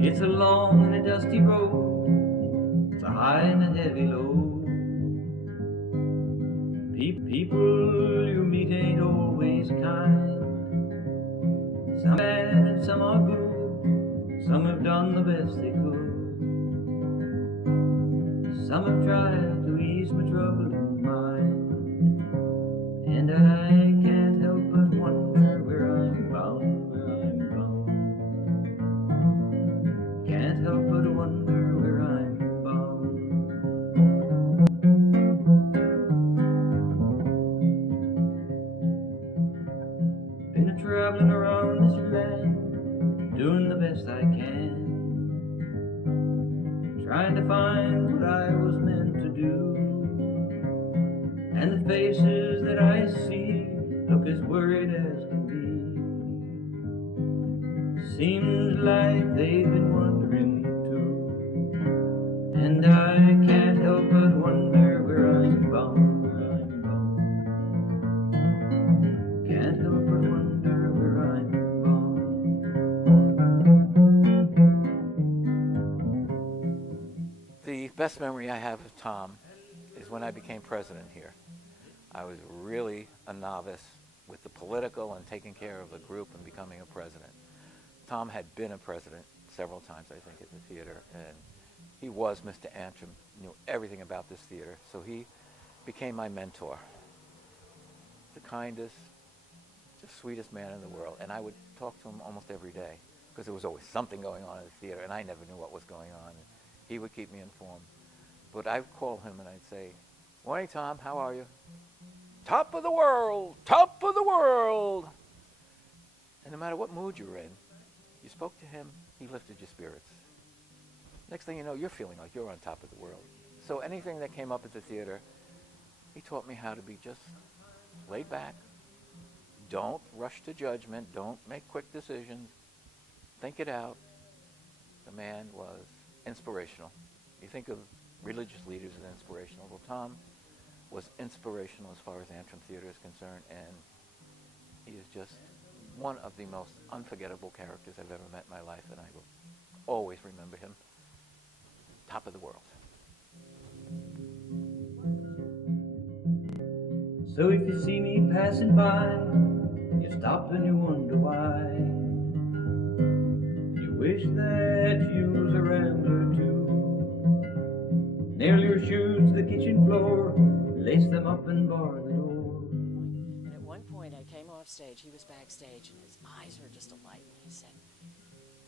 It's a long and a dusty road, it's a high and a heavy load. People you meet ain't always kind. Some bad and some are good, some have done the best they could. Some have tried to ease my troubling mind, and I can't help but wonder where I'm bound, where I'm bound. Can't help but wonder where I'm bound. Been a traveling around this land, doing the best I can, trying to find what I was meant to do. And the faces that I see look as worried as can be. Seems like they've been wondering too, and I can't help but wonder where I'm bound, where I'm bound. Can't help but wonder where I'm bound. The best memory I have of Tom is when I became president here. I was really a novice with the political and taking care of a group and becoming a president. Tom had been a president several times, I think, at the theater, and he was Mr. Antrim, knew everything about this theater, so he became my mentor. The kindest, the sweetest man in the world, and I would talk to him almost every day because there was always something going on at the theater, and I never knew what was going on. And he would keep me informed. But I'd call him and I'd say, "Morning, Tom, how are you?" "Top of the world, top of the world." And no matter what mood you were in, you spoke to him, he lifted your spirits. Next thing you know, you're feeling like you're on top of the world. So anything that came up at the theater, he taught me how to be just laid back. Don't rush to judgment. Don't make quick decisions. Think it out. The man was inspirational. You think of religious leaders as inspirational. Well, Tom was inspirational as far as Antrim Theater is concerned, and he is just one of the most unforgettable characters I've ever met in my life, and I will always remember him. Top of the world. So if you see me passing by, you stop and you wonder why. You wish that you was a rambler too. Nail your shoes to the kitchen floor, lace them up and bar the door. And at one point I came off stage, he was backstage, and his eyes were just alight, and he said,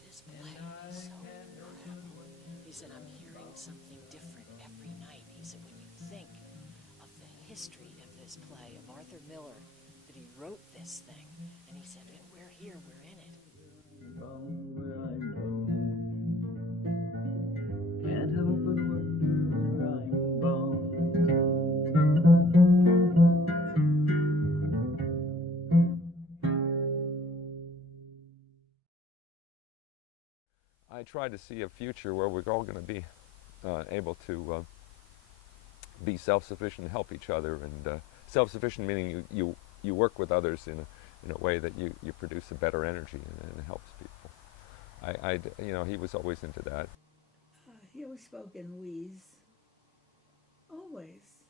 "This play is so incredible." He said, "I'm hearing something different every night." He said, "When you think of the history of this play, of Arthur Miller, that he wrote this thing," and he said, "and we're here, we're in it." Can't help but wonder where I'm bound. I try to see a future where we're all going to be able to be self-sufficient and help each other, and self-sufficient meaning you work with others in a way that you produce a better energy and it helps people. He was always into that. He always spoke in we's. Always.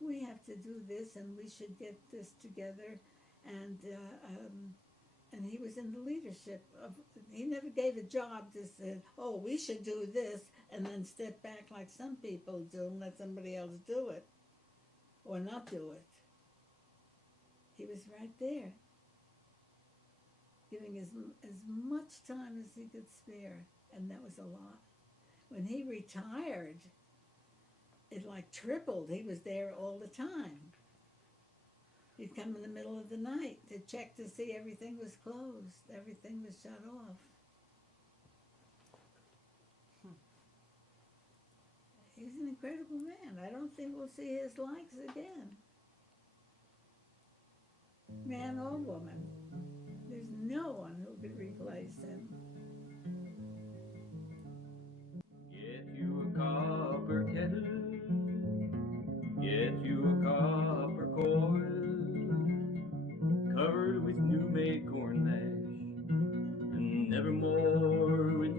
We have to do this, and we should get this together, and he was in the leadership of. He never gave a job to say, "Oh, we should do this," and then step back like some people do and let somebody else do it, or not do it. He was right there, giving as much time as he could spare, and that was a lot. When he retired, it like tripled. He was there all the time. He'd come in the middle of the night to check to see everything was closed, everything was shut off. He's an incredible man. I don't think we'll see his likes again. Man or woman. There's no one who could replace him. Get you a copper kettle, get you a copper coil, covered with new-made corn mash, and nevermore with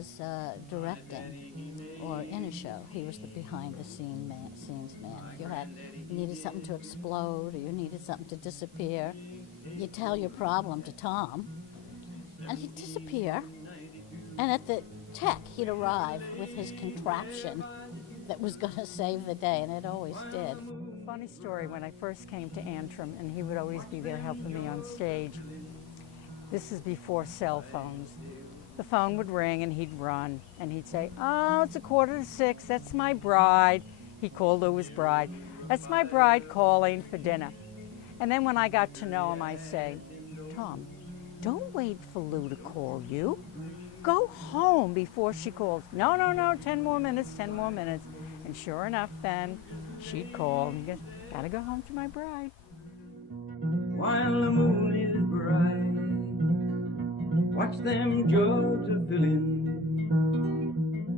was directing or in a show. He was the behind-the-scenes man. If you needed something to explode or you needed something to disappear, you tell your problem to Tom, and he'd disappear. And at the tech, he'd arrive with his contraption that was going to save the day, and it always did. Funny story, when I first came to Antrim, and he would always be there helping me on stage. This is before cell phones. The phone would ring and he'd run and he'd say, "Oh, it's 5:45, that's my bride." He called her his bride. "That's my bride calling for dinner." And then when I got to know him, I'd say, "Tom, don't wait for Lou to call you. Go home before she calls." "No, 10 more minutes, 10 more minutes." And sure enough, then she'd call and go, "Gotta go home to my bride." While the moon is bright, watch them jugs a filling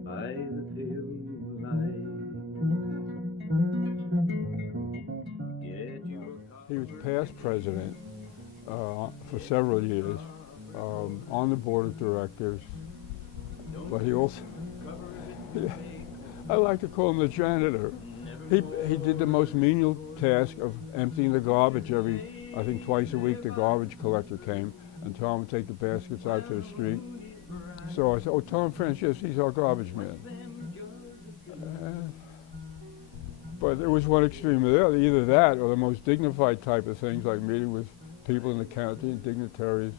by the pale light. Get your He was past president for several years, on the board of directors, but he also, I like to call him the janitor. He did the most menial task of emptying the garbage I think twice a week the garbage collector came, and Tom would take the baskets out to the street. So I said, "Oh, Tom French, yes, he's our garbage man." But there was one extreme of the other, either that or the most dignified type of things, like meeting with people in the county, dignitaries,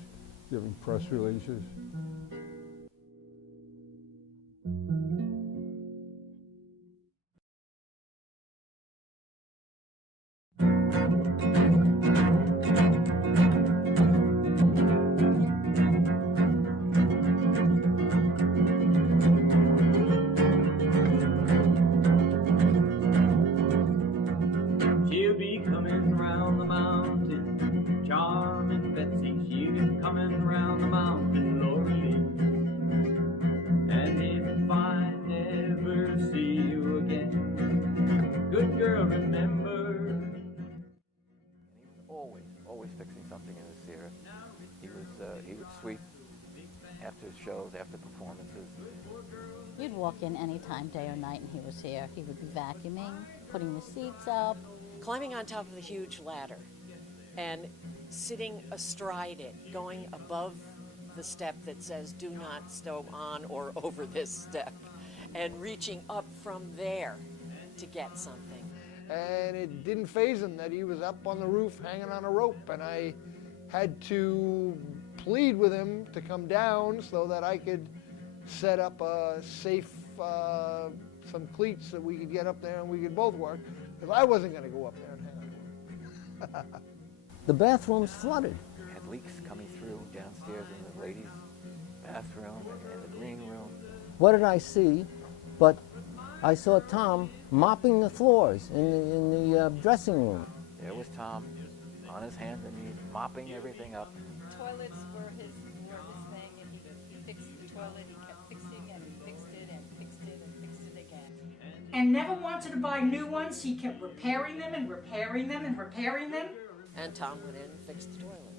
giving press releases. She'll be coming round the mountain, charming Betsy. She'll be coming round the mountain, Lordy. And if I never see you again, good girl, remember. And he was always fixing something in his theater. He would sweep after shows, after performances. You'd walk in any time, day or night, and he was here. He would be vacuuming, putting the seats up. Climbing on top of the huge ladder and sitting astride it, going above the step that says "do not stow on or over this step," and reaching up from there to get something. And it didn't faze him that he was up on the roof hanging on a rope, and I had to plead with him to come down so that I could set up a safe, some cleats that we could get up there and we could both work, because I wasn't going to go up there and hang on. The bathroom's flooded. We had leaks coming through downstairs in the ladies' bathroom and the green room. What did I see? But I saw Tom mopping the floors in the dressing room. There was Tom on his hands and knees mopping everything up. Toilets were his thing, and he fixed the toilet. He kept fixing and he fixed it and fixed it and fixed it again. And never wanted to buy new ones. He kept repairing them and repairing them and repairing them. And Tom went in and fixed the toilet.